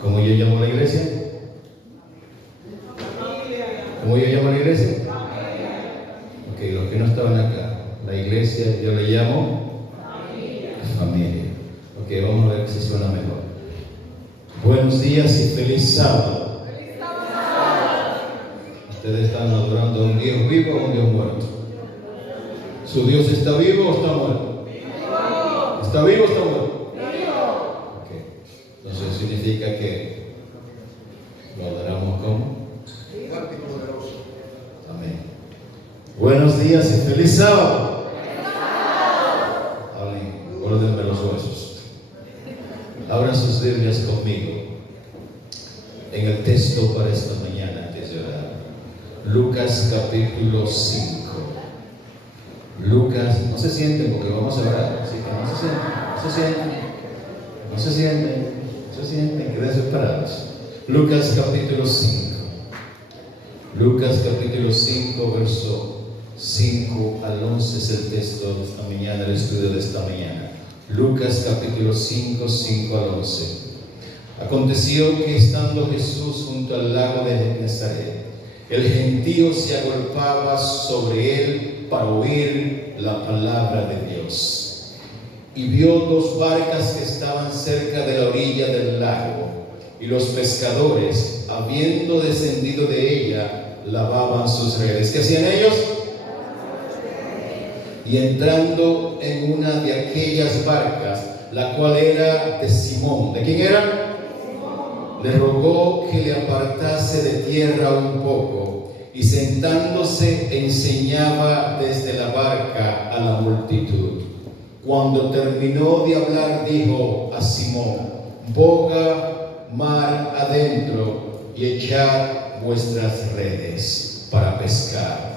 ¿Cómo yo llamo a la iglesia? ¿Cómo yo llamo a la iglesia? Ok, los que no estaban acá, la iglesia yo le llamo familia. Ok, vamos a ver si suena mejor. Buenos días y feliz sábado. Ustedes están adorando a un Dios vivo o a un Dios muerto. ¿Su Dios está vivo o está muerto? ¿Está vivo o está muerto? Ok, entonces significa que lo adoramos como amén. Buenos días y feliz sábado. Amén. Guárdenme los huesos. Abran sus Biblias conmigo en el texto para esta mañana antes de orar. Lucas capítulo 5. Lucas, no se sienten porque vamos a orar, así que no se sienten, quédense parados. Lucas capítulo 5. Lucas capítulo 5, verso 5 al 11 es el texto de esta mañana, el estudio de esta mañana. Lucas capítulo 5, 5 al 11. Aconteció que estando Jesús junto al lago de Genesaret, el gentío se agolpaba sobre él para oír la palabra de Dios. Y vio dos barcas que estaban cerca de la orilla del lago, y los pescadores, habiendo descendido de ella, lavaban sus redes. ¿Qué hacían ellos? Y entrando en una de aquellas barcas, la cual era de Simón. ¿De quién era? Le rogó que le apartase de tierra un poco, y sentándose enseñaba desde la barca a la multitud. Cuando terminó de hablar, dijo a Simón: boga mar adentro y echad vuestras redes para pescar.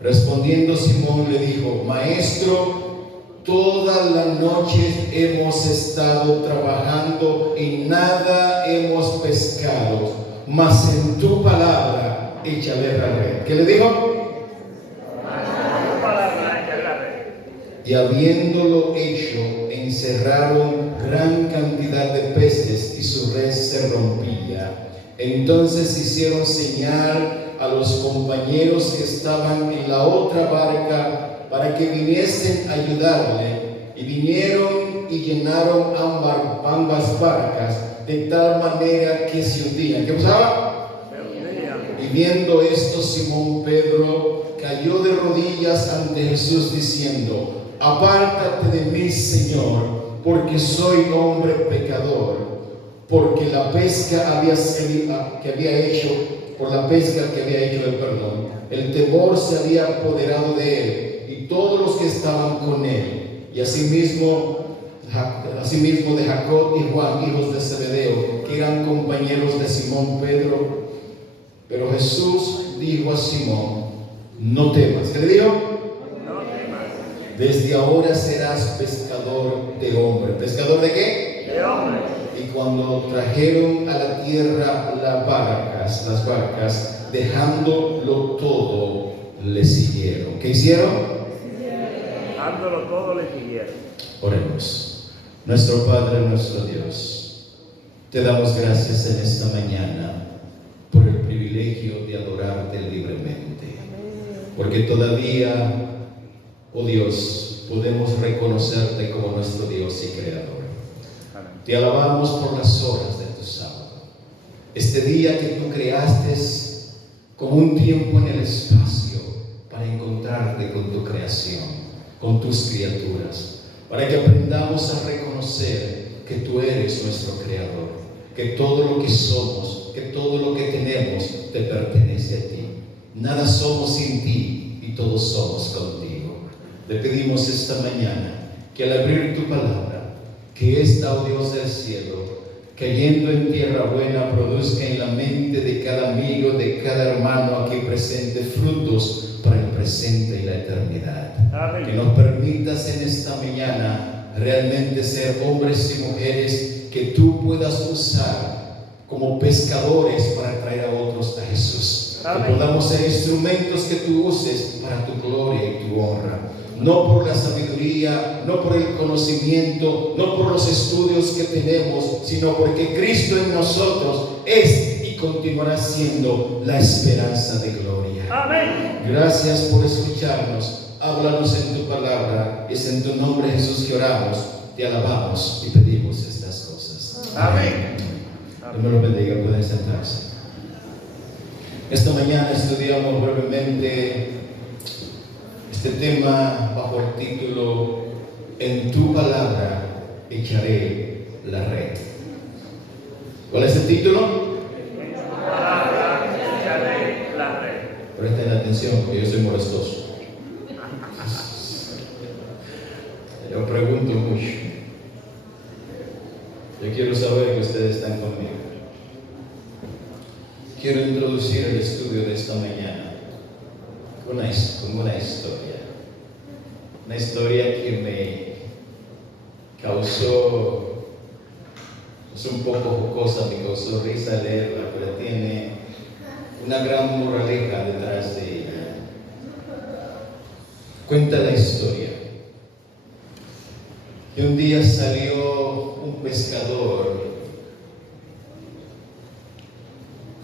Respondiendo Simón le dijo: Maestro, toda la noche hemos estado trabajando y nada hemos pescado, mas en tu palabra échale la red. ¿Qué le dijo? Y habiéndolo hecho, encerraron gran cantidad de peces y su red se rompía. Entonces hicieron señal a los compañeros que estaban en la otra barca para que viniesen a ayudarle, y vinieron y llenaron ambas barcas de tal manera que se hundían. ¿Qué pasaba? Y viendo esto, Simón Pedro cayó de rodillas ante Jesús diciendo: apártate de mí, Señor, porque soy hombre pecador. Porque la pesca que había hecho, el temor se había apoderado de él y todos los que estaban con él, y asimismo de Jacob y Juan, hijos de Zebedeo, que eran compañeros de Simón Pedro. Pero Jesús dijo a Simón: no temas. ¿Qué le dijo? No temas. Desde ahora serás pescador de hombres. ¿Pescador de qué? De hombres. Y cuando trajeron a la tierra las barcas, dejándolo todo, le siguieron. ¿Qué hicieron? Dejándolo todo, le siguieron. Oremos. Nuestro Padre, nuestro Dios, te damos gracias en esta mañana por el privilegio de adorarte libremente, porque todavía, oh Dios, podemos reconocerte como nuestro Dios y Creador. Te alabamos por las horas de tu sábado, este día que tú creaste como un tiempo en el espacio para encontrarte con tu creación, con tus criaturas, para que aprendamos a reconocer que tú eres nuestro Creador, que todo lo que somos, que todo lo que tenemos te pertenece a ti. Nada somos sin ti y todos somos contigo. Le pedimos esta mañana que al abrir tu palabra, que esta, oh Dios del cielo, cayendo en tierra buena, produzca en la mente de cada amigo, de cada hermano aquí presente, frutos para el presente y la eternidad. Amén. Que nos permitas en esta mañana realmente ser hombres y mujeres que tú puedas usar como pescadores para traer a otros a Jesús. Amén. Que podamos ser instrumentos que tú uses para tu gloria y tu honra. no por la sabiduría, no por el conocimiento, no por los estudios que tenemos, sino porque Cristo en nosotros es y continuará siendo la esperanza de gloria. Amén. Gracias por escucharnos. Háblanos en tu palabra. Es en tu nombre, Jesús, que oramos, te alabamos y pedimos estas cosas. Amén. Dios me lo bendiga. Pueden sentarse. Esta mañana estudiamos brevemente este tema bajo el título: en tu palabra echaré la red. ¿Cuál es el título? En tu palabra echaré la red. Presten atención porque yo soy molestoso. Yo pregunto mucho. Yo quiero saber que ustedes están conmigo. Quiero introducir el estudio de esta mañana con una historia. Una historia que me causó, es un poco jocosa, me causó risa leerla, pero tiene una gran moraleja detrás de ella. Cuenta la historia que un día salió un pescador,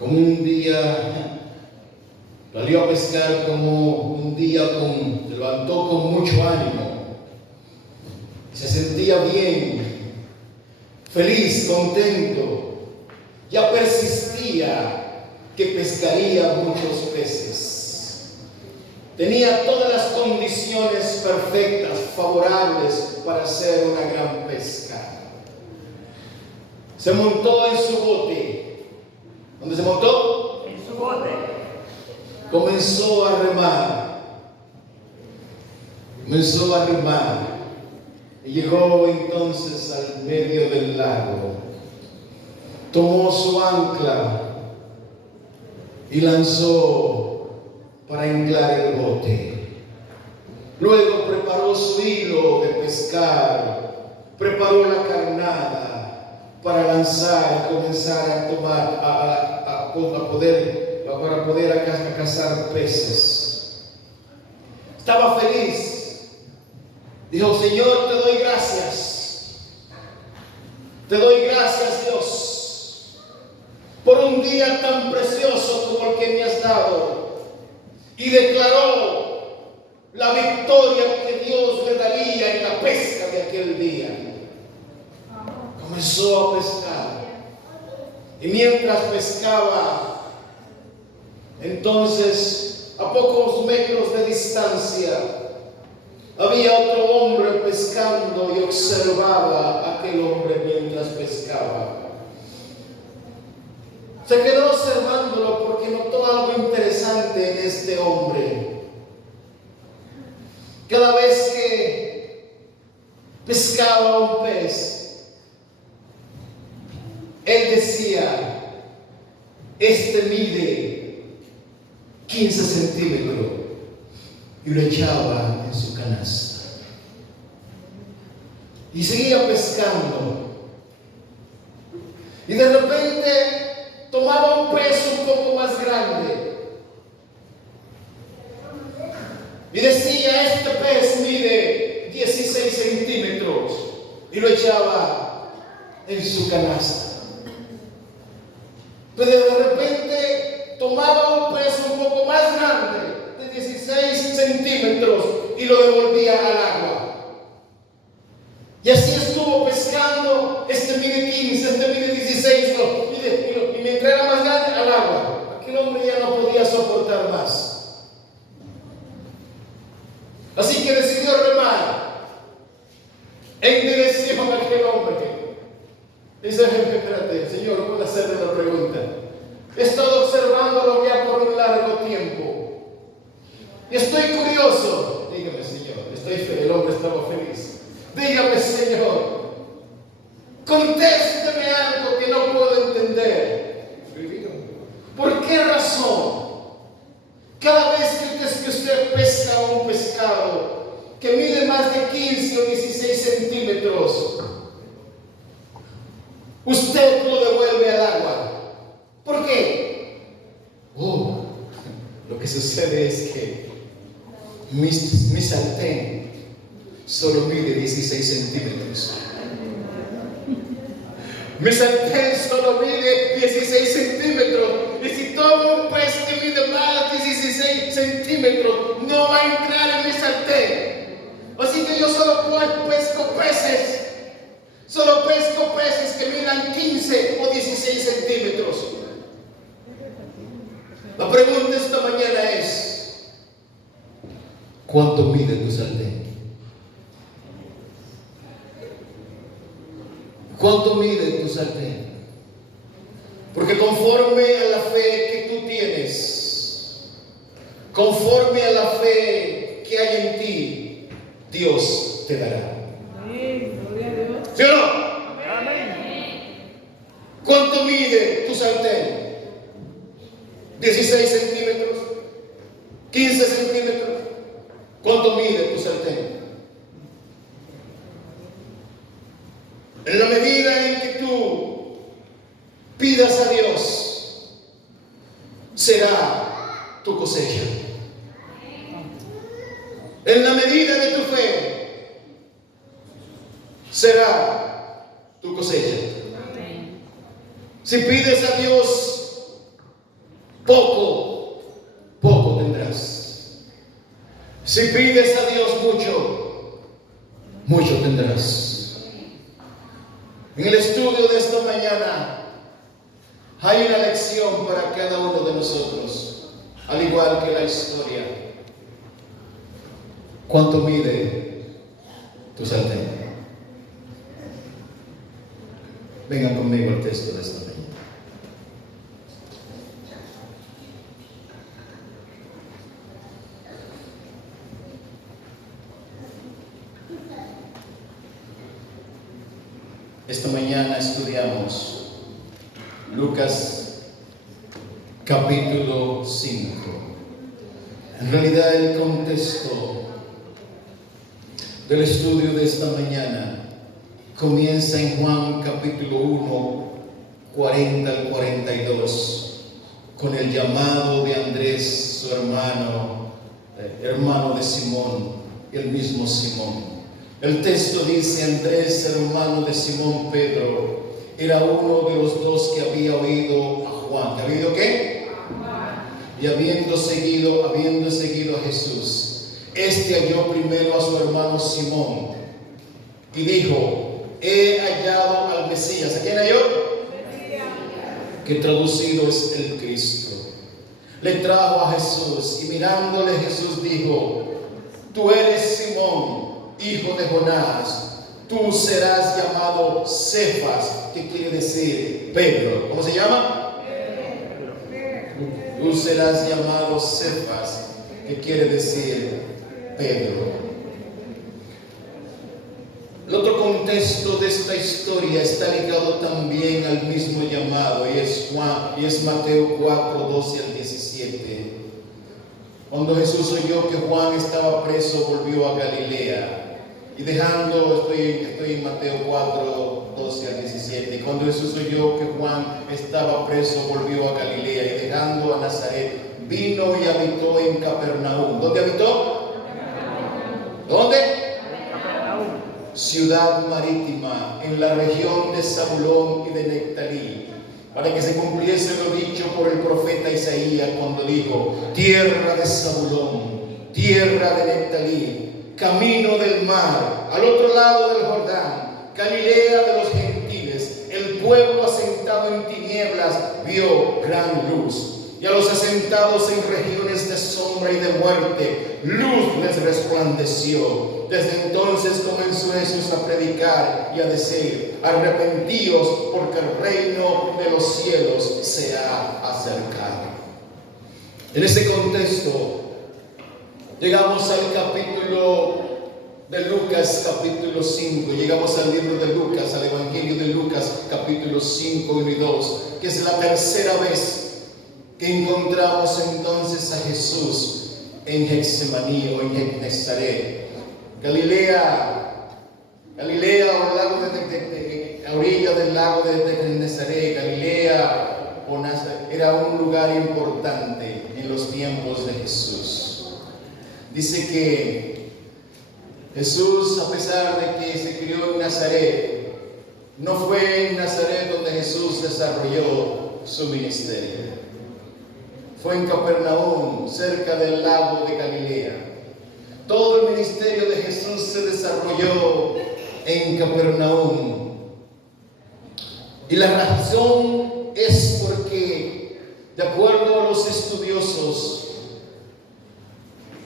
como un día salió a pescar, como un día se levantó con mucho ánimo, se sentía bien, feliz, contento, ya persistía que pescaría muchos peces. Tenía todas las condiciones perfectas, favorables para hacer una gran pesca. Se montó en su bote. ¿Dónde se montó? En su bote. Comenzó a remar. Y llegó entonces al medio del lago. Tomó su ancla y lanzó para anclar el bote. Luego preparó su hilo de pescar, preparó la carnada para lanzar y comenzar a tomar, para poder cazar peces. Estaba feliz. Dijo: Señor, te doy gracias. Te doy gracias, Dios, por un día tan precioso como el que me has dado. Y declaró la victoria que Dios le daría en la pesca de aquel día. Comenzó a pescar. Y mientras pescaba, entonces, a pocos metros de distancia, había otro hombre pescando y observaba a aquel hombre mientras pescaba. Se quedó observándolo porque notó algo interesante en este hombre. Cada vez que pescaba un pez, él decía: este mide 15 centímetros, y lo echaba en su canasta. Y seguía pescando. Y de repente tomaba un pez un poco más grande y decía: este pez mide 16 centímetros, y lo echaba en su canasta. Pero de repente tomaba un pez un poco más grande, de 16 centímetros, y lo devolvía al agua. Y así estuvo pescando. Este mide 15, este mide 16, y mientras era más grande, al agua. Aquel hombre ya no podía soportar más. Así que decidió remar en dirección a aquel hombre. Dice: espérate, Señor, puedo hacerle una pregunta. He estado observándolo ya por un largo tiempo y estoy curioso. Dígame, Señor. Estoy feliz. El hombre estaba feliz. Dígame, Señor, contésteme algo que no puedo entender. ¿Por qué razón cada vez que usted pesca un pescado que mide más de 15 o 16 centímetros, usted lo devuelve al agua? ¿Por qué? Lo que sucede es que mi sartén solo mide 16 centímetros. Mi sartén solo mide 16 centímetros. Y si tomo un pez que mide más de 16 centímetros, no va a entrar en mi sartén. Así que yo solo pesco peces. Solo pesco peces que midan 15 o 16 centímetros. La pregunta esta mañana es: ¿cuánto mide tu sartén? ¿Cuánto mide tu sartén? Porque conforme a la fe que tú tienes, conforme a la fe que hay en ti, Dios te dará. ¿Sí o no? ¿Cuánto mide tu sartén? ¿16 centímetros? ¿15 centímetros? ¿Cuánto mide tu sartén? En la medida en que tú pidas a Dios, será tu cosecha. En la medida de tu fe, será tu cosecha. Si pides a Dios poco, poco tendrás. Si pides a Dios mucho, mucho tendrás. En el estudio de esta mañana hay una lección para cada uno de nosotros, al igual que la historia. ¿Cuánto mide tu sartén? Vengan conmigo al texto de esta mañana. Esta mañana estudiamos Lucas capítulo 5. En realidad el contexto del estudio de esta mañana comienza en Juan capítulo 1, 40 al 42, con el llamado de Andrés, su hermano de Simón, el mismo Simón. El texto dice: Andrés, hermano de Simón Pedro, era uno de los dos que había oído a Juan. ¿Que había oído qué? Y habiendo seguido a Jesús, este halló primero a su hermano Simón y dijo: he hallado al Mesías. ¿A quién halló? Que traducido es el Cristo. Le trajo a Jesús y mirándole Jesús dijo: tú eres Simón, hijo de Jonás, tú serás llamado Cefas, que quiere decir Pedro. ¿Cómo se llama? Tú serás llamado Cefas, que quiere decir Pedro. El otro contexto de esta historia está ligado también al mismo llamado, y es Mateo 4, 12 al 17. Cuando Jesús oyó que Juan estaba preso, volvió a Galilea. Y estoy en Mateo 4, 12 al 17. Y cuando Jesús oyó que Juan estaba preso, volvió a Galilea. Y dejando a Nazaret, vino y habitó en Capernaum. ¿Dónde habitó? ¿Dónde? Ciudad marítima, en la región de Zabulón y de Neftalí, para que se cumpliese lo dicho por el profeta Isaías cuando dijo: tierra de Zabulón, tierra de Neftalí, camino del mar, al otro lado del Jordán, Galilea de los gentiles. El pueblo asentado en tinieblas vio gran luz, y a los asentados en regiones de sombra y de muerte, luz les resplandeció. Desde entonces comenzó Jesús a predicar y a decir: arrepentíos, porque el reino de los cielos se ha acercado. En ese contexto llegamos al capítulo de Lucas, capítulo 5. Llegamos al libro de Lucas, al Evangelio de Lucas, capítulo 5, 1 y 2, que es la tercera vez que encontramos entonces a Jesús en Getsemaní o en Genesaret. Galilea o el lago a orilla del lago de Genesaret. Galilea o Nazaret era un lugar importante en los tiempos de Jesús. Dice que Jesús, a pesar de que se crió en Nazaret, no fue en Nazaret donde Jesús desarrolló su ministerio. Fue en Capernaum, cerca del lago de Galilea. Todo el ministerio de Jesús se desarrolló en Capernaum. Y la razón es porque, de acuerdo a los estudiosos,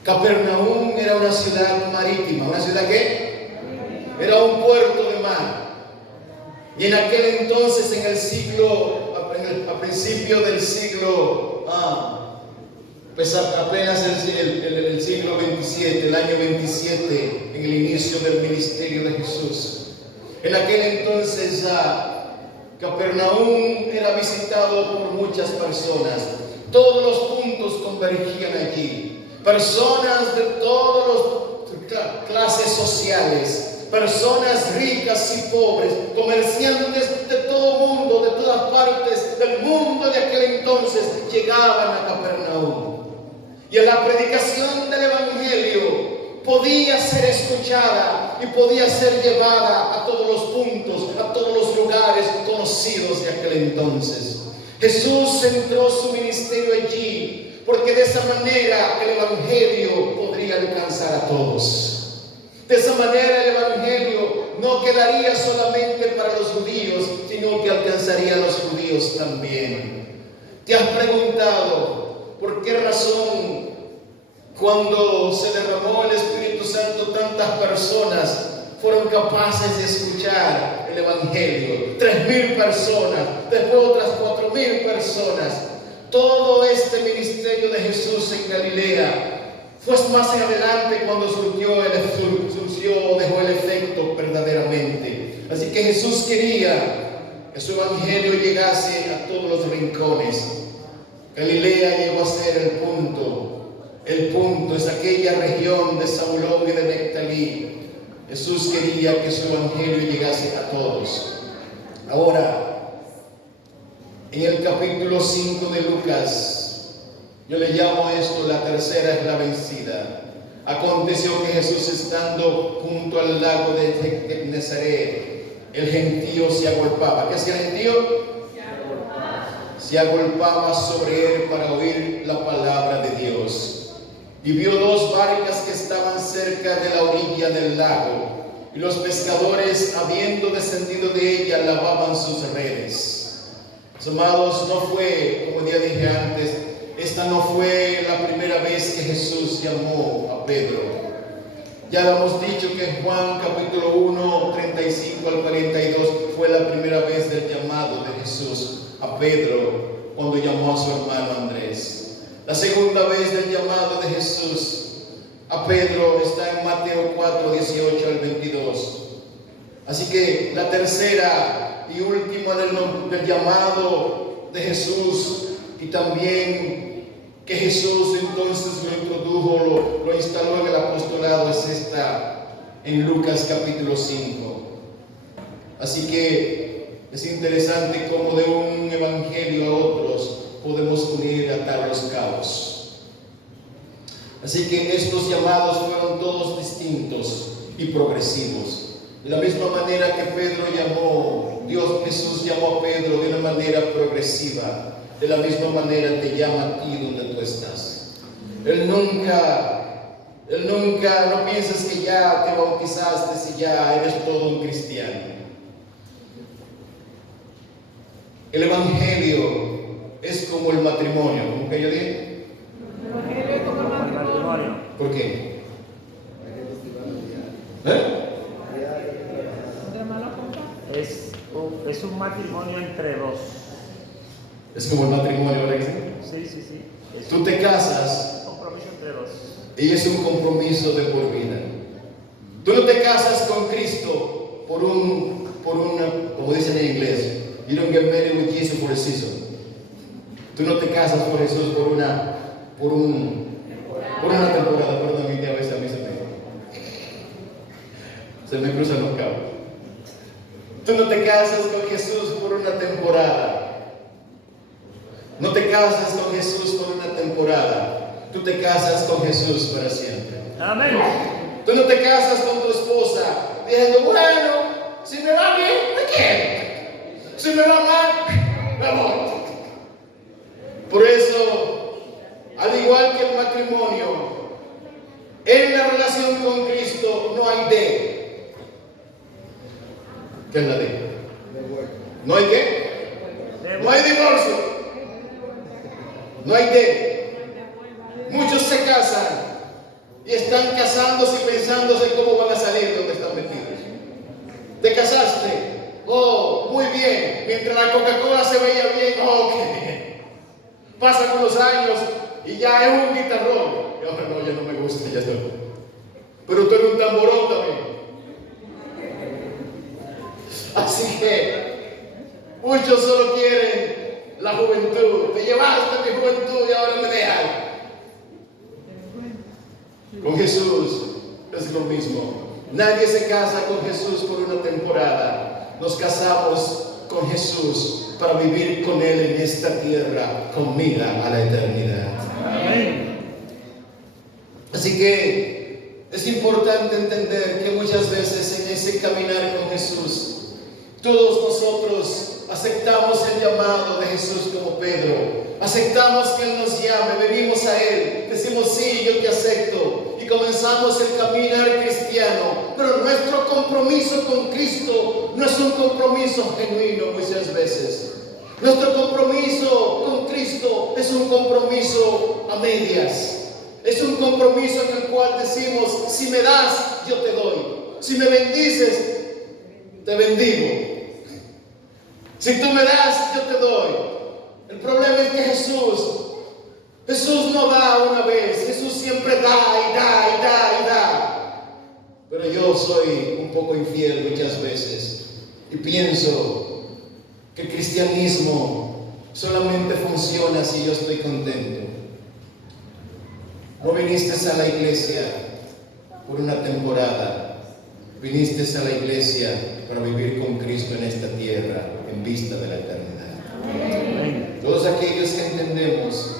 Capernaum era una ciudad marítima. ¿Una ciudad qué? Era un puerto de mar. Y en aquel entonces, a principio del siglo, pues apenas el siglo 27, el año 27, en el inicio del ministerio de Jesús. En aquel entonces, Capernaum era visitado por muchas personas. Todos los puntos convergían allí. Personas de todas las clases sociales, personas ricas y pobres, comerciantes de todo mundo, de todas partes del mundo de aquel entonces, llegaban a Capernaum. Y en la predicación del Evangelio podía ser escuchada y podía ser llevada a todos los puntos, a todos los lugares conocidos de aquel entonces. Jesús centró su ministerio allí, porque de esa manera el Evangelio podría alcanzar a todos. De esa manera el Evangelio no quedaría solamente para los judíos, sino que alcanzaría a los judíos también. ¿Te has preguntado por qué razón cuando se derramó el Espíritu Santo tantas personas fueron capaces de escuchar el Evangelio? 3,000 personas, después otras 4,000 personas. Todo este ministerio de Jesús en Galilea fue más adelante cuando dejó el efecto verdaderamente. Así que Jesús quería que su evangelio llegase a todos los rincones. Galilea llegó a ser el punto es aquella región de Zabulón y de Neftalí. Jesús quería que su evangelio llegase a todos. Ahora, en el capítulo 5 de Lucas, yo le llamo esto: la tercera es la vencida. Aconteció que Jesús, estando junto al lago de Nazaret, el gentío se agolpaba. ¿Qué hacía el gentío? Se agolpaba sobre él para oír la palabra de Dios. Y vio 2 barcas que estaban cerca de la orilla del lago, y los pescadores, habiendo descendido de ellas, lavaban sus redes. Amados, no fue, como ya dije antes, esta no fue la primera vez que Jesús llamó a Pedro. Ya hemos dicho que en Juan capítulo 1, 35 al 42 fue la primera vez del llamado de Jesús a Pedro, cuando llamó a su hermano Andrés. La segunda vez del llamado de Jesús a Pedro está en Mateo 4, 18 al 22. Así que la tercera y última del llamado de Jesús, y también que Jesús entonces lo introdujo, lo instaló en el apostolado, es esta en Lucas capítulo 5. Así que es interesante cómo de un evangelio a otros podemos unir y atar los cabos. Así que estos llamados fueron todos distintos y progresivos. De la misma manera que Jesús llamó a Pedro de una manera progresiva, de la misma manera te llama a ti donde tú estás. Él nunca, no piensas que ya te bautizaste, si ya eres todo un cristiano. El evangelio es como el matrimonio. ¿Cómo que yo dije? El evangelio es como el matrimonio. ¿Por qué? Es un matrimonio entre dos. Es como el matrimonio, ¿verdad que sí? Sí. Tú te casas. Un compromiso entre dos. Y es un compromiso de por vida. Tú no te casas con Cristo por una, como dicen en inglés, you don't get married with Jesus for a season. Tú no te casas por Jesús por una temporada. Perdón, que a veces a mí se me cruzan los cabos. Tú no te casas con Jesús por una temporada. No te casas con Jesús por una temporada. Tú te casas con Jesús para siempre. Amén. Tú no te casas con tu esposa diciendo, bueno, si me va bien, me quedo. Si me va mal, me voy. Por eso, al igual que el matrimonio, en la relación con Cristo no hay D. ¿Qué es la D? ¿No hay qué? No hay divorcio. No hay D. Muchos se casan y están casándose y pensándose cómo van a salir de donde están metidos. ¿Te casaste? Oh, muy bien. Mientras la Coca-Cola se veía bien, oh, qué bien. Pasan unos años y ya es un guitarrón. Y ahora no, ya no me gusta, ya estoy. Pero tú eres un tamborón también. Así que muchos solo quieren la juventud. Te llevaste mi juventud y ahora me dejas. Con Jesús es lo mismo. Nadie se casa con Jesús por una temporada. Nos casamos con Jesús para vivir con Él en esta tierra con mira a la eternidad. Amén. Así que es importante entender que muchas veces en ese caminar con Jesús, todos nosotros aceptamos el llamado de Jesús como Pedro. Aceptamos que Él nos llame, venimos a Él, decimos sí, yo te acepto. Y comenzamos el caminar cristiano. Pero nuestro compromiso con Cristo no es un compromiso genuino muchas veces. Nuestro compromiso con Cristo es un compromiso a medias. Es un compromiso en el cual decimos, si me das, yo te doy. Si me bendices, te bendigo. Si tú me das, yo te doy. El problema es que Jesús no da una vez. Jesús siempre da y da y da y da. Pero yo soy un poco infiel muchas veces y pienso que el cristianismo solamente funciona si yo estoy contento. No viniste a la iglesia por una temporada. Viniste a la iglesia para vivir con Cristo en esta tierra en vista de la eternidad. Amén. Todos aquellos que entendemos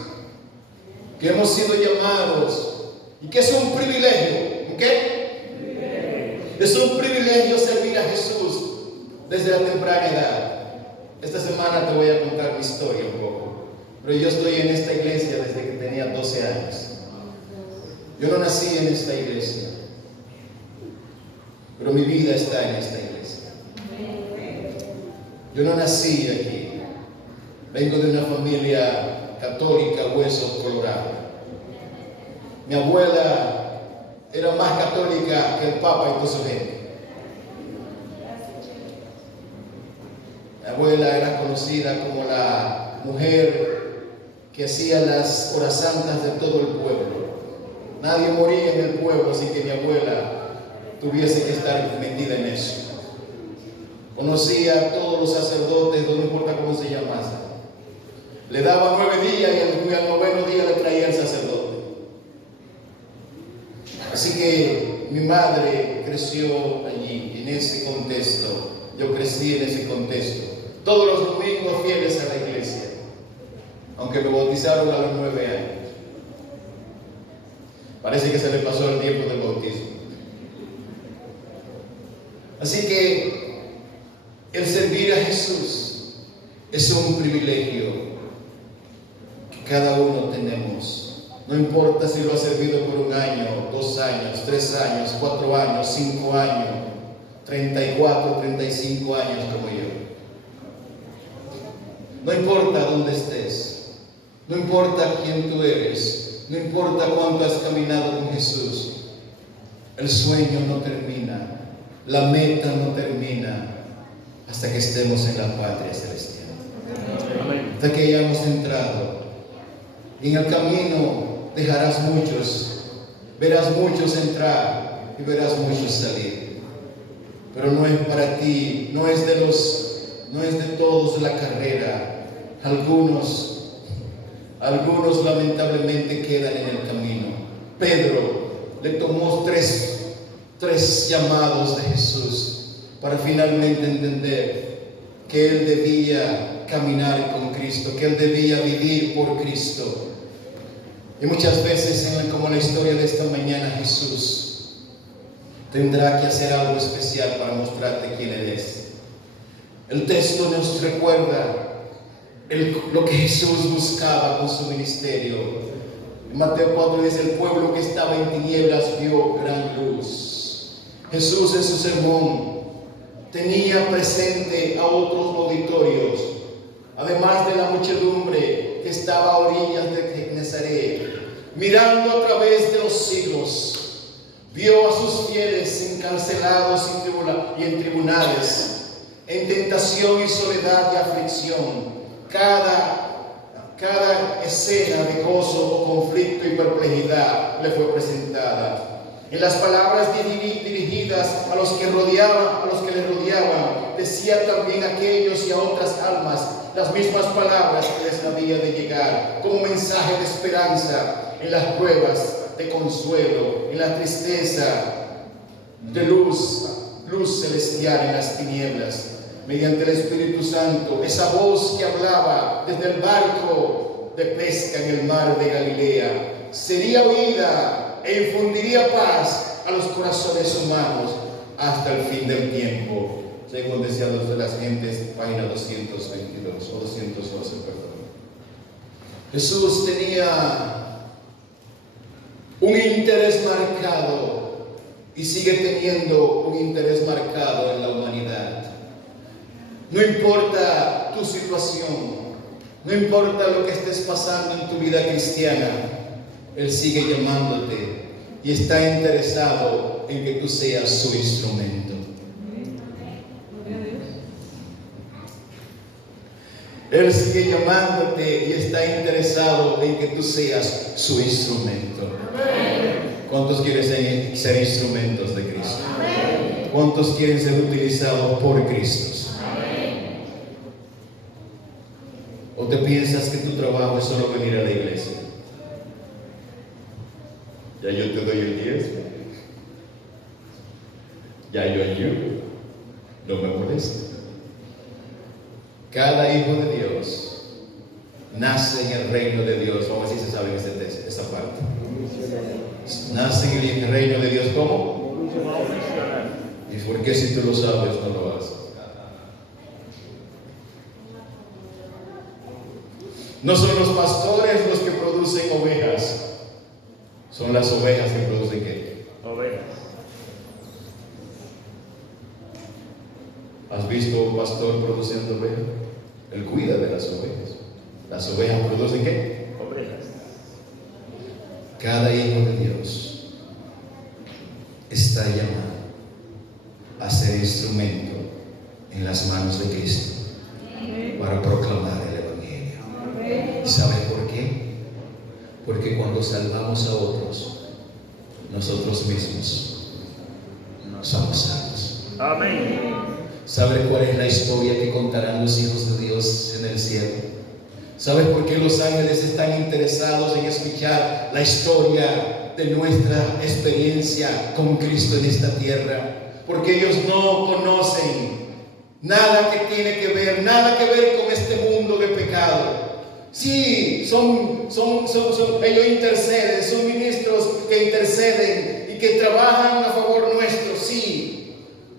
que hemos sido llamados y que es un privilegio, ¿qué? Es un privilegio servir a Jesús desde la temprana edad. Esta semana te voy a contar mi historia un poco, pero yo estoy en esta iglesia desde que tenía 12 años. Yo no nací en esta iglesia, pero mi vida está en esta iglesia. Yo no nací aquí. Vengo de una familia católica, hueso colorado. Mi abuela era más católica que el Papa y toda su gente. Mi abuela era conocida como la mujer que hacía las horas santas de todo el pueblo. Nadie moría en el pueblo, así que mi abuela tuviese que estar metida en eso. Conocía a todos los sacerdotes, no importa cómo se llamase. Le daba 9 días y al 9º día le traía el sacerdote. Así que mi madre creció allí, en ese contexto. Yo crecí en ese contexto. Todos los domingos fieles a la iglesia, aunque me bautizaron a los 9 años. Parece que se le pasó el tiempo del bautismo. Así que el servir a Jesús es un privilegio que cada uno tenemos. No importa si lo ha servido por 1 año, 2 años, 3 años, 4 años, 5 años, 34, 35 años como yo. No importa dónde estés, no importa quién tú eres, no importa cuánto has caminado con Jesús, el sueño no termina, la meta no termina hasta que estemos en la patria celestial. Amén. Hasta que hayamos entrado. Y en el camino dejarás muchos, verás muchos entrar y verás muchos salir. Pero no es para ti, no es de todos la carrera. Algunos lamentablemente quedan en el camino. Pedro le tomó tres llamados de Jesús para finalmente entender que él debía caminar con Cristo, que él debía vivir por Cristo. Y muchas veces, como en la historia de esta mañana, Jesús tendrá que hacer algo especial para mostrarte quién eres. El texto nos recuerda lo que Jesús buscaba con su ministerio. En Mateo 4 dice: el pueblo que estaba en tinieblas vio gran luz. Jesús en su sermón tenía presente a otros auditorios, además de la muchedumbre que estaba a orillas de Nazaret, mirando a través de los siglos. Vio a sus fieles encarcelados y en tribunales, en tentación y soledad y aflicción. Cada escena de gozo o conflicto y perplejidad le fue presentada. En las palabras dirigidas a los que le rodeaban, decía también a aquellos y a otras almas las mismas palabras que les había de llegar, como mensaje de esperanza en las pruebas, de consuelo en la tristeza, de luz celestial en las tinieblas. Mediante el Espíritu Santo, esa voz que hablaba desde el barco de pesca en el mar de Galilea sería oída e infundiría paz a los corazones humanos hasta el fin del tiempo, según deseados de las gentes, página 222 o 212, perdón. Jesús tenía un interés marcado y sigue teniendo un interés marcado en la humanidad. No importa tu situación, no importa lo que estés pasando en tu vida cristiana, Él sigue llamándote y está interesado en que tú seas su instrumento. Él sigue llamándote y está interesado en que tú seas su instrumento. ¿Cuántos quieren ser instrumentos de Cristo? ¿Cuántos quieren ser utilizados por Cristo? ¿O te piensas que tu trabajo es solo venir a la iglesia? Ya yo te doy el 10, ya yo ayudo, no me molesta. Cada hijo de Dios nace en el reino de Dios. Vamos a ver si se sabe esta parte. Nace en el reino de Dios, ¿cómo? ¿Y por qué si tú lo sabes no lo haces? No son los pastores los que producen ovejas, son las ovejas que producen ¿qué? Ovejas. ¿Has visto un pastor produciendo ovejas? Él cuida de las ovejas. ¿Las ovejas producen qué? Ovejas. Cada hijo de Dios está llamado a ser instrumento en las manos de Cristo para proclamar el Evangelio. ¿Y sabe por qué? Porque cuando salvamos a otros, nosotros mismos somos salvos. Amén. ¿Sabe cuál es la historia que contarán los hijos de Dios en el cielo? ¿Sabe por qué los ángeles están interesados en escuchar la historia de nuestra experiencia con Cristo en esta tierra? Porque ellos no conocen nada que tiene que ver, nada que ver con este mundo de pecado. Sí, ellos interceden, son ministros que interceden y que trabajan a favor nuestro, sí.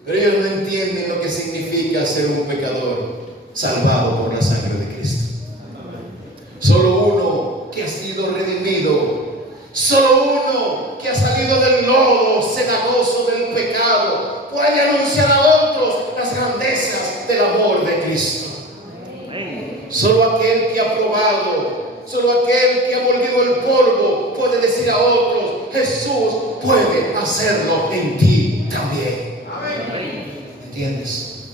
Pero ellos no entienden lo que significa ser un pecador salvado por la sangre de Cristo. Solo uno que ha sido redimido, solo uno que ha salido del lodo cenagoso del pecado, puede anunciar a otros las grandezas del amor de Cristo. Solo aquel que ha probado, solo aquel que ha mordido el polvo puede decir a otros: Jesús puede hacerlo en ti también. ¿Entiendes?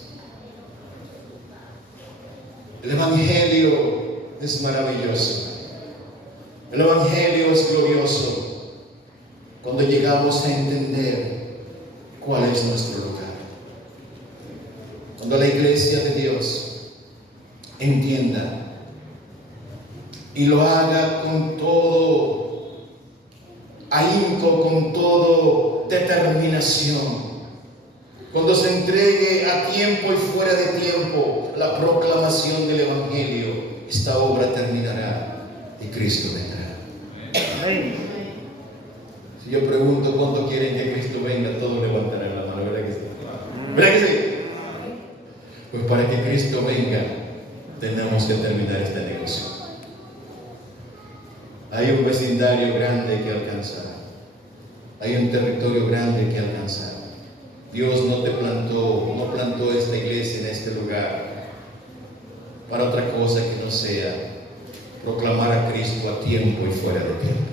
El Evangelio es maravilloso. El Evangelio es glorioso cuando llegamos a entender cuál es nuestro lugar. Cuando la iglesia de Dios entienda y lo haga con todo ahínco, con toda determinación. Cuando se entregue a tiempo y fuera de tiempo la proclamación del Evangelio, esta obra terminará y Cristo vendrá. Amén. Si yo pregunto cuánto quieren que Cristo venga, todos levantarán la mano, ¿verdad que sí? ¿Verdad que sí? Pues para que Cristo venga, tenemos que terminar este negocio. Hay un vecindario grande que alcanzar. Hay un territorio grande que alcanzar. Dios no plantó esta iglesia en este lugar para otra cosa que no sea proclamar a Cristo a tiempo y fuera de tiempo.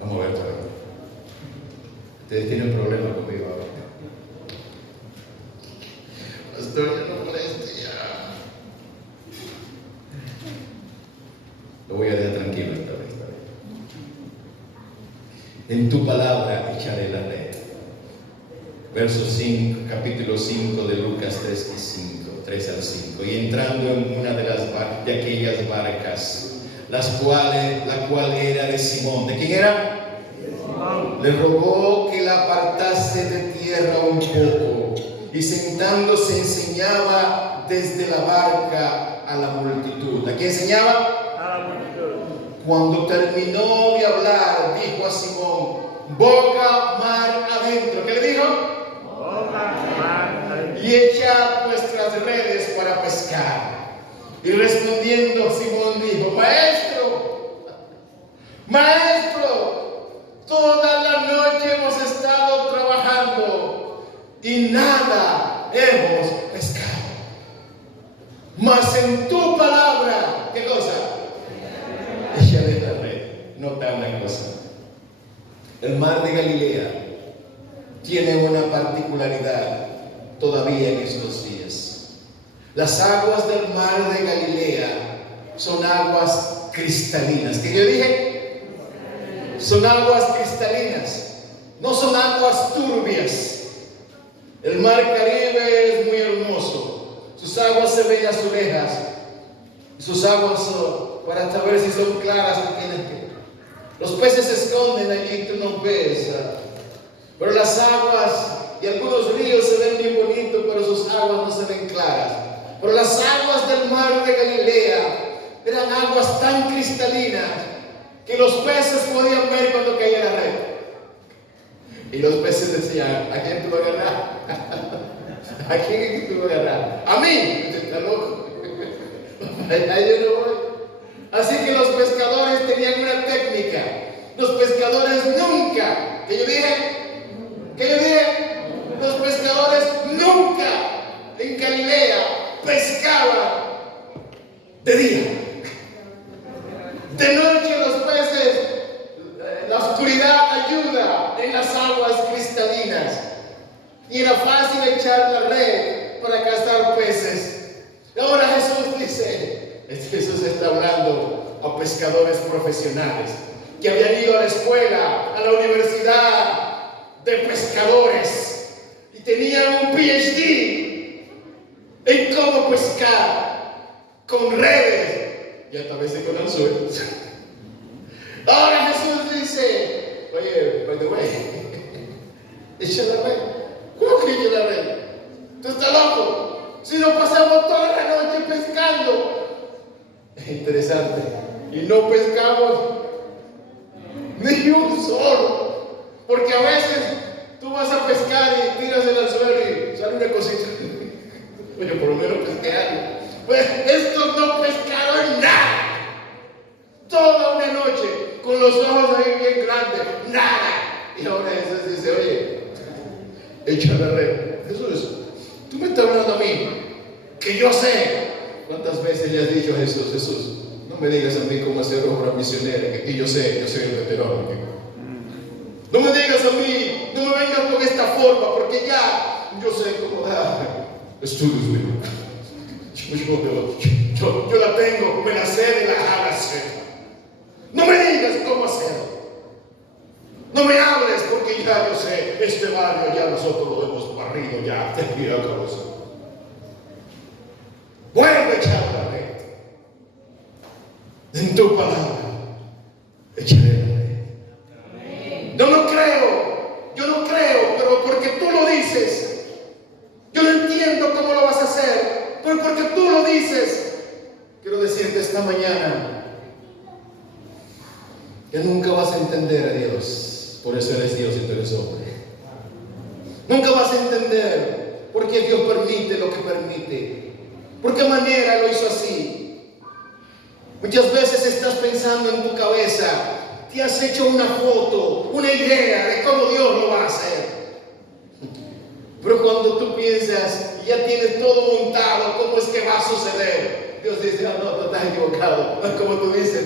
Vamos a ver otra vez. Ustedes tienen problema conmigo ahora. Pastor, yo no moleste ya. Lo voy a dejar tranquilo esta vez. En tu palabra echaré la red. Verso 5, capítulo 5 de Lucas 3 al 5. Y entrando en una de aquellas barcas, la cual era de Simón. ¿De quién era? Simón. Le rogó que la apartase de tierra un poco, y sentándose enseñaba desde la barca a la multitud. ¿A quién enseñaba? A la multitud. Cuando terminó de hablar, dijo a Simón: boga mar adentro. ¿Qué le dijo? Boga mar adentro. Y echad vuestras redes para pescar. Y respondiendo Simón dijo: Maestro, toda la noche hemos estado trabajando y nada hemos pescado. Mas en tu palabra, ¿qué cosa? Echaré la red. Nota una cosa. El mar de Galilea tiene una particularidad todavía en estos días. Las aguas del mar de Galilea son aguas cristalinas. ¿Qué yo dije? Son aguas cristalinas, no son aguas turbias. El mar Caribe es muy hermoso. Sus aguas se ven azulejas. Sus aguas, para saber si son claras, los peces se esconden allí y tú no ves. Pero las aguas y algunos ríos se ven bien bonitos, pero sus aguas no se ven claras. Pero las aguas del mar de Galilea eran aguas tan cristalinas que los peces podían ver cuando caía la red. Y los peces decían: ¿a quién tú vas a agarrar? ¿A quién es que tú vas a agarrar? A mí. ¿Estás loco? Allá yo no voy. Así que los pescadores tenían una técnica. Los pescadores nunca, que yo dije, los pescadores nunca en Galilea pescaban de día. De noche los peces, la oscuridad ayuda en las aguas cristalinas. Y era fácil echar la red para cazar peces. Ahora Jesús está hablando a pescadores profesionales que habían ido a la escuela, a la universidad de pescadores y tenían un PhD en cómo pescar con redes y hasta a veces con anzuelos. Ahora Jesús dice: oye, by the way, echa la red. ¿Cómo que echa la red? ¿Tú estás loco? Si nos pasamos toda la noche pescando. Es interesante. Y no pescamos ni un solo. Porque a veces tú vas a pescar y tiras el anzuelo y sale una cosita. Oye, por lo menos pesqué algo. Pues estos no pescaron nada. Toda una noche, con los ojos ahí bien grandes, nada. Y ahora Jesús dice: oye, echa la red. Jesús, tú me estás hablando a mí, que yo sé. ¿Cuántas veces le has dicho a Jesús: Jesús, no me digas a mí cómo hacer obra misionera, que aquí yo soy el veterano? No me digas a mí, no me vengas con esta forma, porque ya yo sé cómo estudios, yo la tengo, me la sé de la jala. No me digas cómo hacerlo. No me hables, porque ya yo sé, este barrio ya nosotros lo hemos barrido ya, te pido la cabeza. Vuelve a echar la red. En tu palabra echaré la red. Yo no creo, pero porque tú lo dices, yo no entiendo cómo lo vas a hacer, pero porque tú lo dices, quiero decirte esta mañana que nunca vas a entender a Dios. Por eso eres Dios y tú eres hombre. Nunca vas a entender por qué Dios permite lo que permite. ¿Por qué manera lo hizo así? Muchas veces estás pensando en tu cabeza, te has hecho una foto, una idea de cómo Dios lo va a hacer. Pero cuando tú piensas y ya tienes todo montado, cómo es que va a suceder, Dios dice, no, tú estás equivocado. No es como tú dices,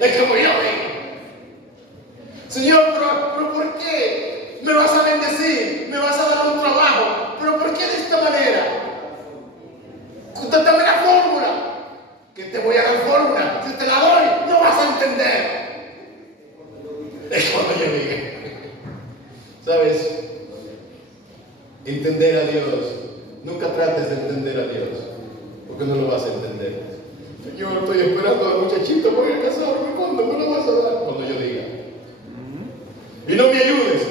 es como yo digo. Señor, pero ¿por qué me vas a bendecir? ¿Me vas a dar un trabajo? ¿Pero por qué de esta manera? Dame la fórmula. Que te voy a dar fórmula. Si te la doy, no vas a entender. Es cuando yo diga. ¿Sabes? Entender a Dios. Nunca trates de entender a Dios, porque no lo vas a entender. Señor, estoy esperando a la muchachita para casarme. ¿Cuándo me lo vas a dar? Cuando yo diga. Y no me ayudes,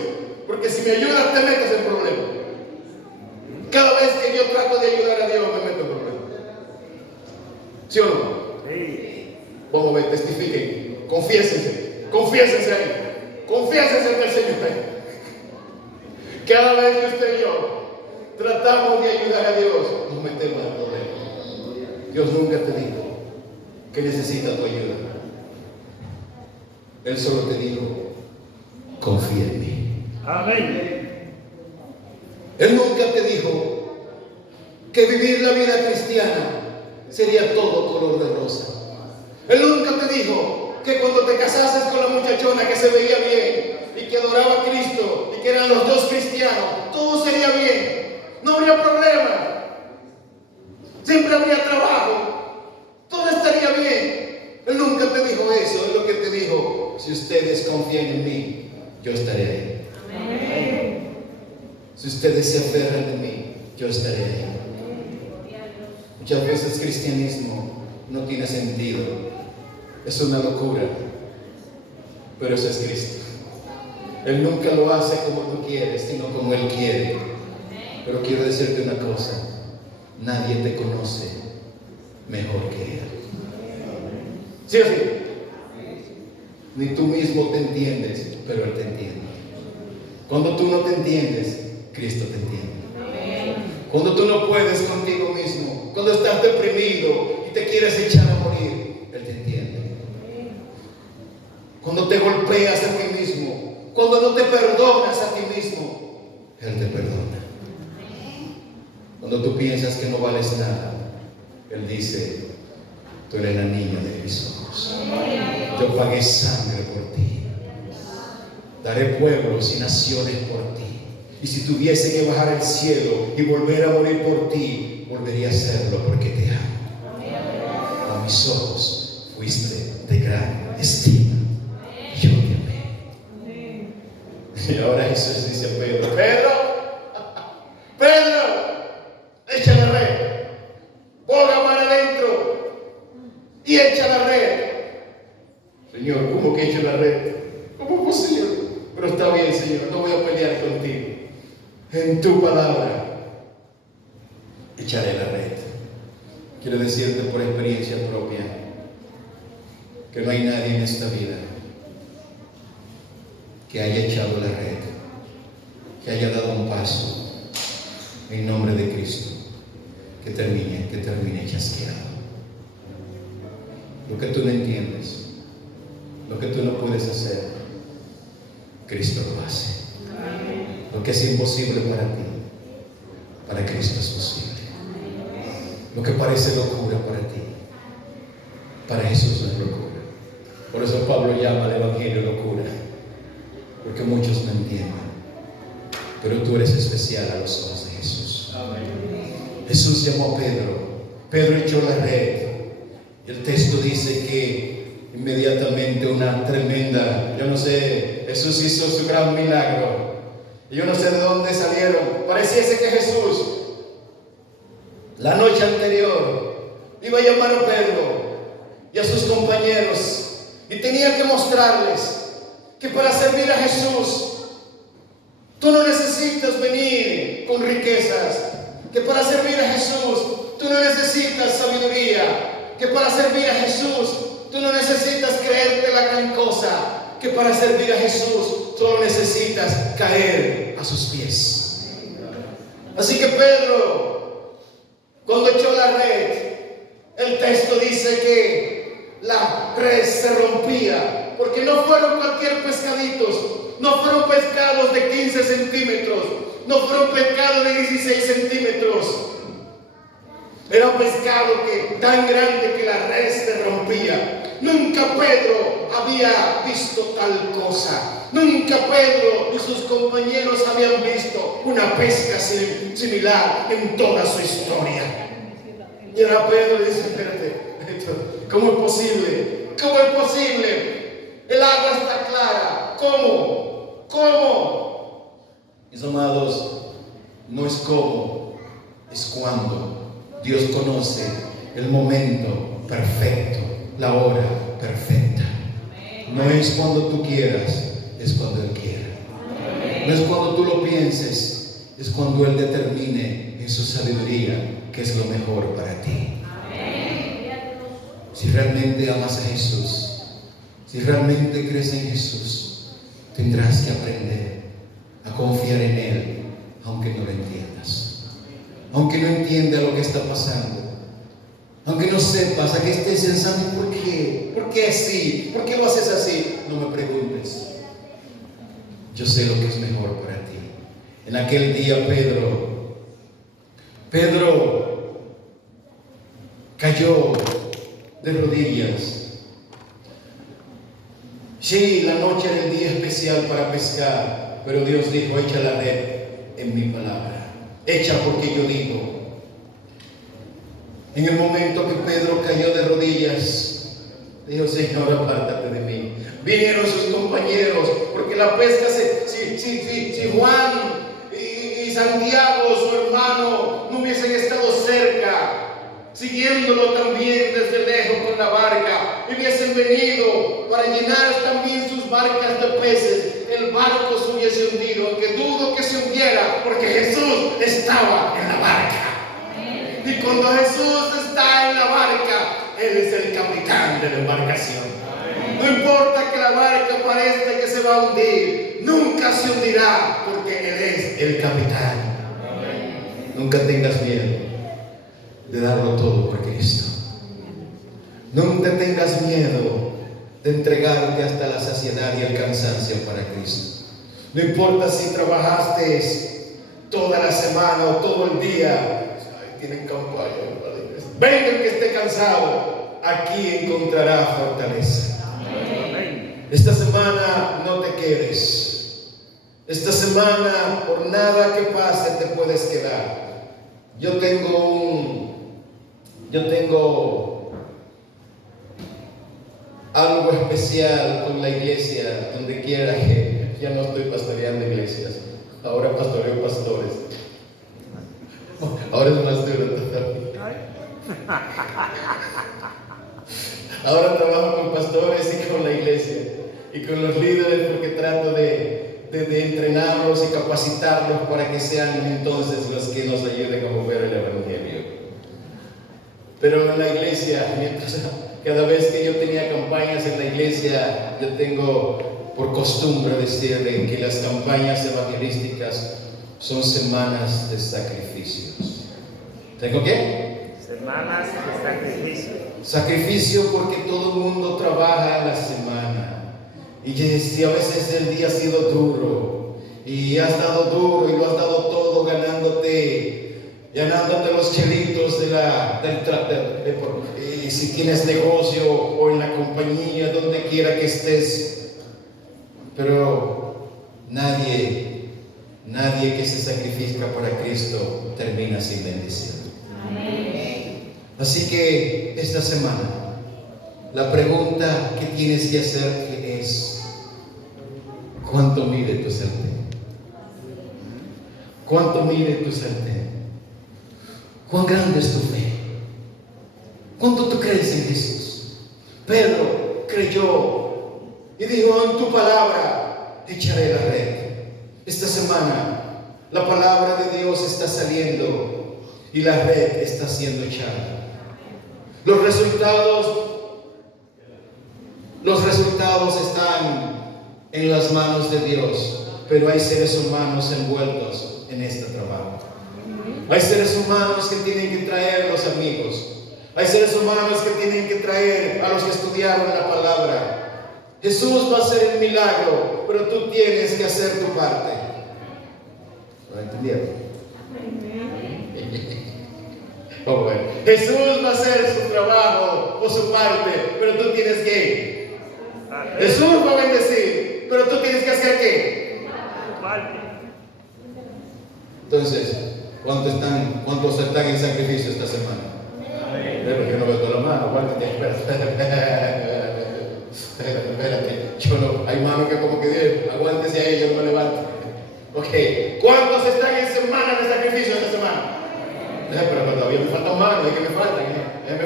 porque si me ayudas te metes en problemas. Cada vez que yo trato de ayudar a Dios me meto en problemas. ¿Sí o no? Sí. Vamos a ver, testifiquen, confiésense ahí, confiésense en el Señor. Cada vez que usted y yo tratamos de ayudar a Dios, nos metemos en problemas. Dios nunca te dijo que necesita tu ayuda. Él solo te dijo, confía en mí. Amén. Él nunca te dijo que vivir la vida cristiana sería todo color de rosa. Él nunca te dijo que cuando te casases con la muchachona que se veía bien y que adoraba a Cristo y que eran los dos cristianos, todo sería bien. No habría problema. Siempre habría trabajo. Todo estaría bien. Él nunca te dijo eso. Él lo que te dijo, si ustedes confían en mí, yo estaré ahí. Amén. Si ustedes se aferran en mí, yo estaré ahí. Muchas veces el cristianismo no tiene sentido. Es una locura. Pero eso es Cristo. Él nunca lo hace como tú quieres, sino como Él quiere. Pero quiero decirte una cosa. Nadie te conoce mejor que Él. ¿Sí o sí? Ni tú mismo te entiendes, pero Él te entiende. Cuando tú no te entiendes, Cristo te entiende. Cuando tú no puedes contigo mismo, cuando estás deprimido y te quieres echar a morir, Él te entiende. Cuando te golpeas a ti mismo, cuando no te perdonas a ti mismo, Él te perdona. Cuando tú piensas que no vales nada, Él dice, tú eres la niña de mis ojos. Yo pagué sangre por ti. Daré pueblos y naciones por ti. Y si tuviese que bajar al cielo y volver a morir por ti, volvería a hacerlo porque te amo. A mis ojos fuiste de gran estima. Yo te amé. Y ahora Jesús dice a Pedro, Pedro, echa la red. Boga mar adentro y echa la red. Señor, ¿cómo que echo la red? ¿Cómo es posible? Pero está bien, Señor, no voy a pelear contigo. En tu palabra echaré la red. Quiero decirte por experiencia propia que no hay nadie en esta vida que haya echado la red, que haya dado un paso en nombre de Cristo, que termine chasqueado. Lo que tú no entiendes, lo que tú no puedes hacer, Cristo lo hace. Lo que es imposible para ti, para Cristo es posible. Lo que parece locura para ti, para Jesús no es locura. Por eso Pablo llama al Evangelio locura, porque muchos no entienden. Pero tú eres especial a los ojos de Jesús. Jesús llamó a Pedro echó la red. Y el texto dice que inmediatamente una tremenda, yo no sé, Jesús hizo su gran milagro. Y yo no sé de dónde salieron. Pareciese que Jesús, la noche anterior, iba a llamar a Pedro y a sus compañeros. Y tenía que mostrarles que para servir a Jesús, tú no necesitas venir con riquezas. Que para servir a Jesús, tú no necesitas sabiduría. Que para servir a Jesús, tú no necesitas creerte la gran cosa, que para servir a Jesús solo necesitas caer a sus pies. Así que Pedro, cuando echó la red, el texto dice que la red se rompía, porque no fueron cualquier pescaditos, no fueron pescados de 15 centímetros, no fueron pescados de 16 centímetros. Era un pescado tan grande que la red se rompía. Nunca Pedro había visto tal cosa. Nunca Pedro y sus compañeros habían visto una pesca similar en toda su historia. Y ahora Pedro le dice: espérate, ¿cómo es posible? ¿Cómo es posible? El agua está clara. ¿Cómo? ¿Cómo? Mis amados, no es cómo, es cuándo. Dios conoce el momento perfecto, la hora perfecta. No es cuando tú quieras, es cuando Él quiera. No es cuando tú lo pienses, es cuando Él determine en su sabiduría que es lo mejor para ti. Si realmente amas a Jesús, si realmente crees en Jesús, tendrás que aprender a confiar en Él, aunque no lo entiendas. Aunque no entienda lo que está pasando, aunque no sepas, a que estés pensando: ¿por qué? ¿Por qué así? ¿Por qué lo haces así? No me preguntes. Yo sé lo que es mejor para ti. En aquel día Pedro cayó de rodillas. Sí, la noche era el día especial para pescar, pero Dios dijo: echa la red en mi palabra. Echa porque yo digo. En el momento que Pedro cayó de rodillas, dijo: Señor, apártate de mí. Vinieron sus compañeros, porque la pesca, si Juan y Santiago, su hermano, no hubiesen estado cerca, siguiéndolo también desde lejos con la barca, hubiesen venido para llenar también sus barcas de peces, el barco se hubiese hundido, aunque dudo que se hundiera, porque Jesús estaba en la barca. Y cuando Jesús está en la barca, Él es el capitán de la embarcación. No importa que la barca parezca que se va a hundir, nunca se hundirá, porque Él es el capitán. Nunca tengas miedo de darlo todo por Cristo. Nunca tengas miedo de entregarte hasta la saciedad y el cansancio para Cristo. No importa si trabajaste toda la semana o todo el día. Tienen campaña, venga el que esté cansado, aquí encontrará fortaleza. Amén. Esta semana no te quedes. Esta semana, por nada que pase, te puedes quedar. Yo tengo algo especial con la iglesia, donde quiera que ya no estoy pastoreando iglesias, ahora pastoreo pastores. Ahora es más duro. Ahora trabajo con pastores y con la iglesia y con los líderes, porque trato de entrenarlos y capacitarlos para que sean entonces los que nos ayuden a mover el evangelio. Pero en la iglesia, cada vez que yo tenía campañas en la iglesia, yo tengo por costumbre decir que las campañas evangelísticas son semanas de sacrificios. ¿Tengo qué? Semanas de sacrificio. Sacrificio, porque todo el mundo trabaja en la semana. Y si a veces el día ha sido duro, y has dado duro y lo has dado todo ganándote los chelitos y si tienes negocio o en la compañía, donde quiera que estés. Pero nadie que se sacrifica para Cristo termina sin bendición. Amén. Así que esta semana la pregunta que tienes que hacer es: ¿cuánto mide tu sartén? ¿Cuánto mide tu sartén? ¿Cuán grande es tu fe? ¿Cuánto tú crees en Jesús? Pedro creyó y dijo: en tu palabra echaré la red. Esta semana la palabra de Dios está saliendo y la red está siendo echada. Los resultados Los resultados están en las manos de Dios, pero hay seres humanos envueltos en este trabajo. Hay seres humanos que tienen que traer los amigos. Hay seres humanos que tienen que traer a los que estudiaron la palabra. Jesús va a hacer el milagro, pero tú tienes que hacer tu parte. ¿Lo entendieron? Oh, bueno. Jesús va a hacer su trabajo o su parte, pero tú tienes que. Jesús va a bendecir, pero tú tienes que hacer qué. Entonces, ¿cuántos están en sacrificio esta semana? Pero yo no veo toda la mano, aguántate, espérate. Yo no, hay manos que como que dicen, aguántese ahí, yo no me levanto. Ok, ¿cuántos están en semana de sacrificio esta semana? Pero todavía me faltan manos, es que me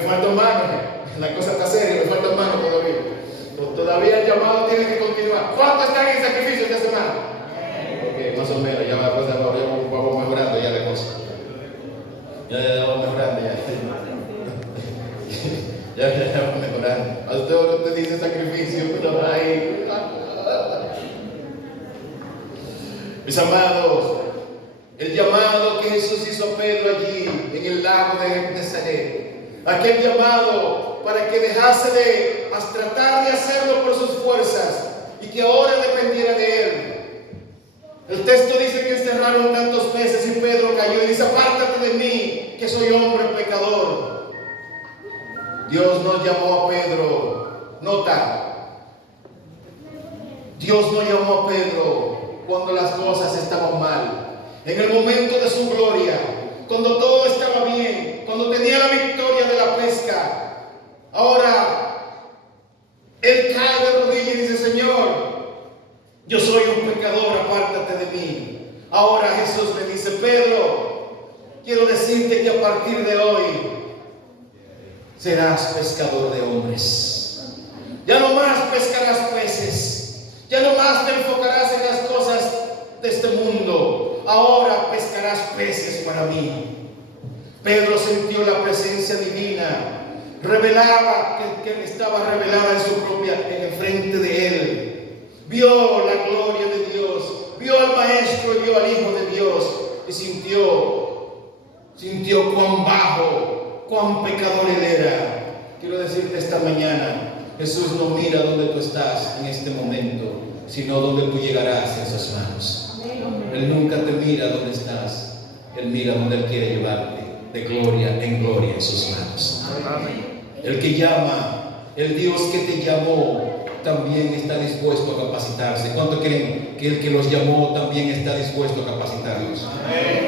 faltan manos. La cosa está seria, me faltan manos todavía. Todavía el llamado tiene que continuar. ¿Cuántos están en sacrificio esta semana? Ok, más o menos, ya vamos mejorando ya la cosa. Ya vamos mejorando ya. Ya vamos mejorando. A usted no te dice sacrificio, pero ahí. Mis amados, el llamado que Jesús hizo a Pedro allí en el lago de Genesaret, aquel llamado para que dejase de tratar de hacerlo por sus fuerzas y que ahora dependiera de él. El texto dice que encerraron tantos peces y Pedro cayó y dice: apártate de mí, que soy hombre pecador. Dios no llamó a Pedro, nota, Dios no llamó a Pedro cuando las cosas estaban mal, en el momento de su gloria, cuando todo estaba bien, cuando tenía la victoria de la pesca. Ahora él cae de rodillas y dice: Señor, yo soy un pecador, apártate de mí. Ahora Jesús le dice: Pedro, quiero decirte que a partir de hoy serás pescador de hombres. Ya no más pescarás peces, ya no más te enfocarás en las cosas de este mundo. Ahora pescarás peces para mí. Pedro sintió la presencia divina, revelaba que estaba revelada en el frente de él. Vio la gloria de Dios, vio al Maestro y vio al Hijo de Dios y sintió cuán bajo, cuán pecador él era. Quiero decirte esta mañana, Jesús no mira donde tú estás en este momento, sino donde tú llegarás en sus manos. Él nunca te mira donde estás, Él mira donde Él quiere llevarte, de gloria en gloria en sus manos. El que llama, el Dios que te llamó, también está dispuesto a capacitarse. ¿Cuánto creen que el que los llamó también está dispuesto a capacitarlos?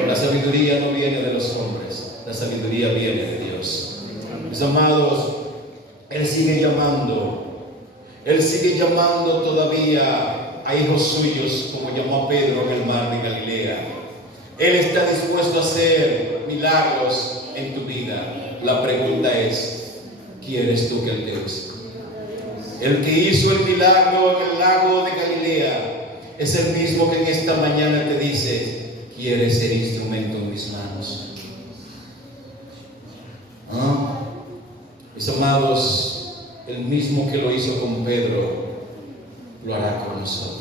La sabiduría no viene de los hombres, la sabiduría viene de Dios. Mis amados, Él sigue llamando todavía a hijos suyos, como llamó a Pedro en el mar de Galilea. Él está dispuesto a hacer milagros en tu vida. La pregunta es: ¿quieres tú que Él te use? El que hizo el milagro en el lago de Galilea es el mismo que en esta mañana te dice: ¿quieres ser instrumento en mis manos? Mis amados, el mismo que lo hizo con Pedro lo hará con nosotros.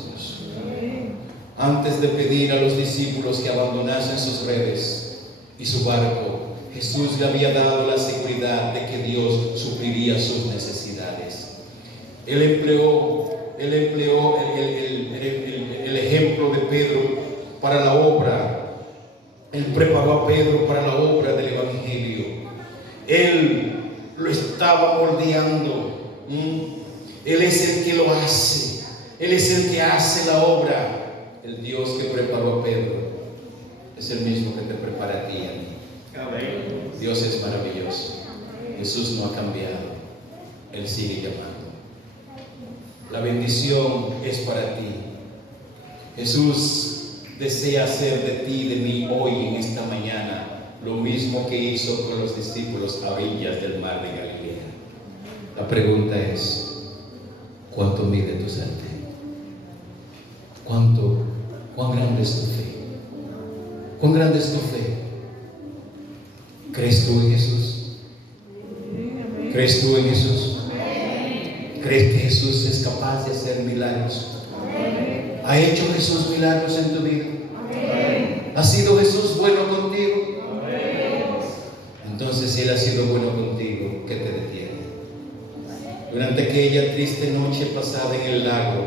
Antes de pedir a los discípulos que abandonasen sus redes y su barco, Jesús le había dado la seguridad de que Dios supliría sus necesidades. Él empleó el ejemplo de Pedro para la obra. Él preparó a Pedro para la obra del Evangelio. Él lo estaba moldeando. Él es el que lo hace. Él es el que hace la obra. El Dios que preparó a Pedro es el mismo que te prepara a ti y a mí. Dios es maravilloso. Jesús no ha cambiado. Él sigue llamando. La bendición es para ti. Jesús desea hacer de ti y de mí hoy, en esta mañana, lo mismo que hizo con los discípulos a orillas del mar de Galilea. La pregunta es: ¿cuánto mide tu santidad? ¿Cuán grande es tu fe? ¿Cuán grande es tu fe? ¿Crees tú en Jesús? ¿Crees tú en Jesús? ¿Crees que Jesús es capaz de hacer milagros? Amén. ¿Ha hecho Jesús milagros en tu vida? Amén. ¿Ha sido Jesús bueno contigo? Amén. Entonces, si Él ha sido bueno contigo, ¿qué te detiene? Durante aquella triste noche pasada en el lago,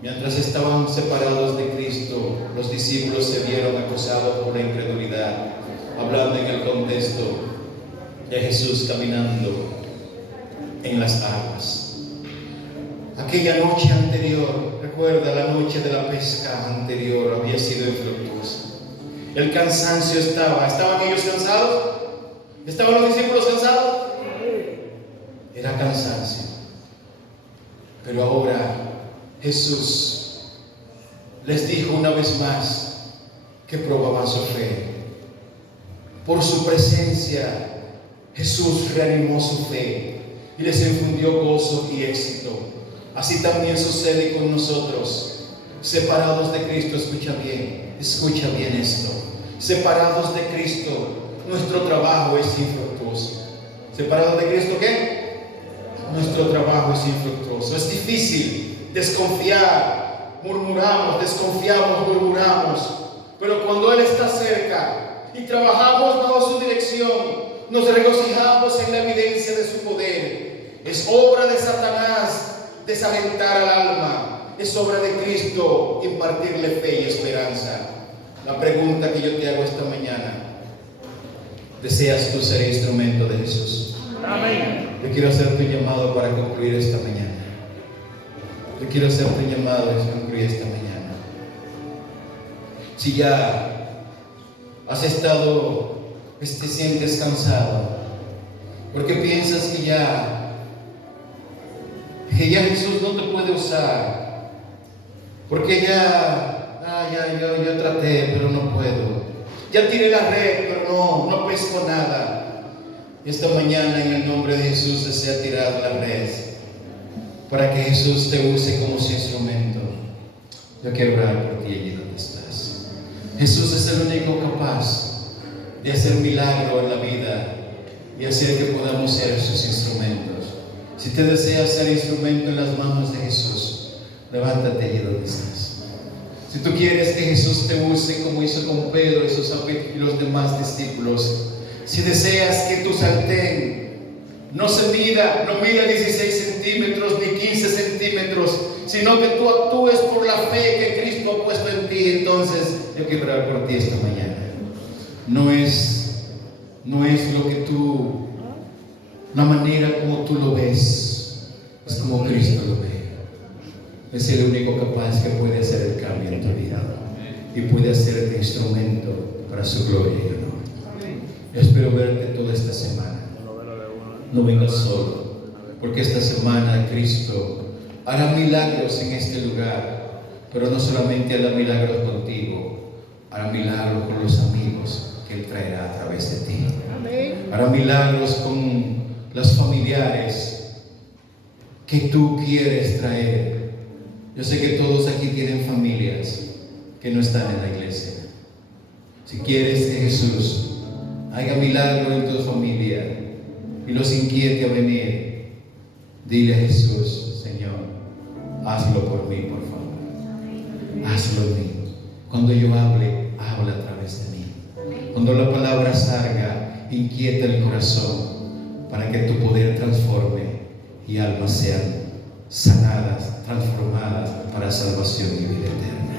mientras estaban separados de Cristo, los discípulos se vieron acosados por la incredulidad, hablando en el contexto de Jesús caminando en las aguas. Aquella noche anterior, recuerda, la noche de la pesca anterior había sido infructuosa. El cansancio ¿estaban ellos cansados? ¿Estaban los discípulos cansados? Era cansancio. Pero ahora Jesús les dijo una vez más que probaban su fe. Por su presencia, Jesús reanimó su fe y les infundió gozo y éxito. Así también sucede con nosotros, separados de Cristo. Escucha bien esto. Separados de Cristo, nuestro trabajo es infructuoso. ¿Separados de Cristo qué? Nuestro trabajo es infructuoso. Es difícil desconfiar, desconfiamos, murmuramos. Pero cuando Él está cerca y trabajamos bajo su dirección, nos regocijamos en la evidencia de su poder. Es obra de Satanás desalentar al alma. Es obra de Cristo impartirle fe y esperanza. La pregunta que yo te hago esta mañana: ¿deseas tú ser instrumento de Jesús? Amén. Yo quiero hacer tu llamado para concluir esta mañana. Yo quiero hacer tu llamado para concluir esta mañana. Si ya has estado, te sientes cansado, porque piensas que ya Jesús no te puede usar, porque yo traté, pero no puedo. Ya tiré la red, pero no pesco nada. Esta mañana, en el nombre de Jesús, desea tirar la red para que Jesús te use como su instrumento. Yo quiero orar por ti allí donde estás. Jesús es el único capaz de hacer milagro en la vida y hacer que podamos ser sus instrumentos. Si te deseas ser instrumento en las manos de Jesús, levántate allí donde estás. Si tú quieres que Jesús te use como hizo con Pedro y los demás discípulos, si deseas que tu sartén no mida 16 centímetros ni 15 centímetros, sino que tú actúes por la fe que Cristo ha puesto en ti, entonces yo quiero orar por ti esta mañana. No es lo que tú, la manera como tú lo ves, es como Cristo lo ve. Es el único capaz que puede hacer el cambio en tu vida y puede hacerte instrumento para su gloria y honor. Espero verte toda esta semana. No vengas solo, porque esta semana Cristo hará milagros en este lugar, pero no solamente hará milagros contigo, hará milagros con los amigos que Él traerá a través de ti. Hará milagros con los familiares que tú quieres traer. Yo sé que todos aquí tienen familias que no están en la iglesia. Si quieres que Jesús haga milagro en tu familia y los inquiete a venir, dile a Jesús: Señor, hazlo por mí, por favor. Hazlo en mí. Cuando yo hable, habla a través de mí. Cuando la palabra salga, inquieta el corazón para que tu poder transforme y almas sean sanadas, transformadas para salvación y vida eterna.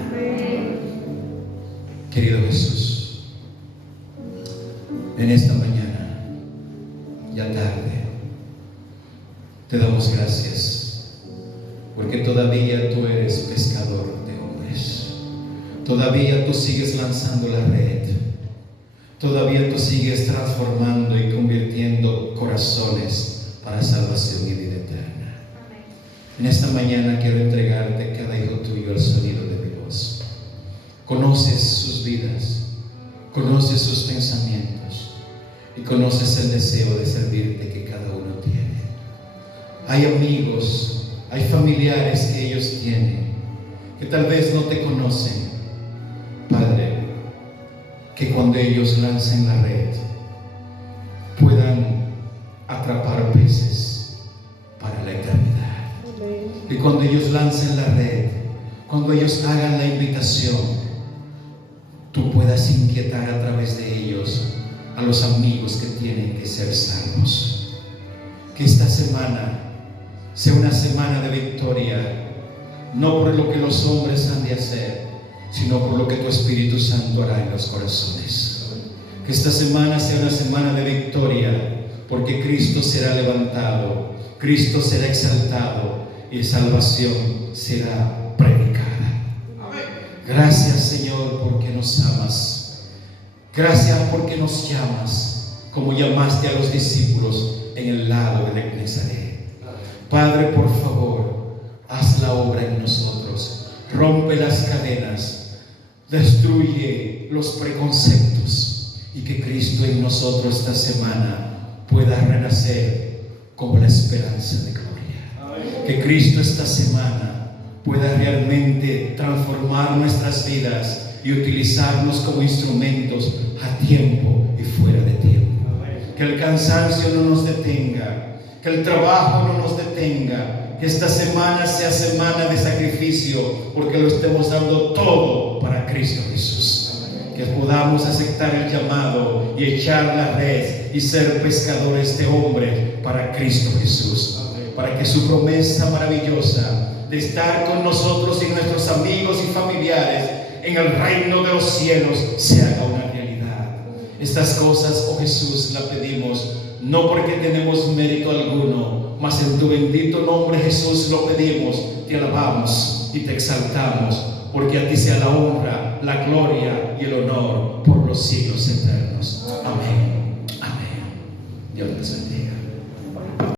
Querido Jesús, en esta mañana, ya tarde, te damos gracias porque todavía tú eres pescador de hombres. Todavía tú sigues lanzando la red. Todavía tú sigues transformando y convirtiendo corazones para salvación y vida eterna. En esta mañana quiero entregarte cada hijo tuyo al sonido de mi voz. Conoces sus vidas, conoces sus pensamientos y conoces el deseo de servirte que cada uno tiene. Hay amigos, hay familiares que ellos tienen que tal vez no te conocen. Padre, que cuando ellos lancen la red puedan atrapar peces para la eternidad. cuando ellos lancen la red, cuando ellos hagan la invitación, tú puedas inquietar a través de ellos a los amigos que tienen que ser salvos. Que esta semana sea una semana de victoria, no por lo que los hombres han de hacer, sino por lo que tu Espíritu Santo hará en los corazones. Que esta semana sea una semana de victoria, porque Cristo será levantado, Cristo será exaltado y salvación será predicada. Gracias, Señor, porque nos amas. Gracias porque nos llamas, como llamaste a los discípulos en el lago de Genesaret. Padre, por favor, haz la obra en nosotros. Rompe las cadenas, destruye los preconceptos, y que Cristo en nosotros esta semana pueda renacer como la esperanza de gloria. Que Cristo esta semana pueda realmente transformar nuestras vidas y utilizarnos como instrumentos a tiempo y fuera de tiempo. Que el cansancio no nos detenga, que el trabajo no nos detenga, que esta semana sea semana de sacrificio, porque lo estemos dando todo para Cristo Jesús. Que podamos aceptar el llamado y echar la red y ser pescadores de hombres para Cristo Jesús, para que su promesa maravillosa de estar con nosotros y nuestros amigos y familiares en el reino de los cielos se haga una realidad. Estas cosas, oh Jesús, las pedimos no porque tenemos mérito alguno, mas en tu bendito nombre, Jesús, lo pedimos, te alabamos y te exaltamos, porque a ti sea la honra, la gloria y el honor por los siglos eternos. Amén. Amén. Dios te bendiga.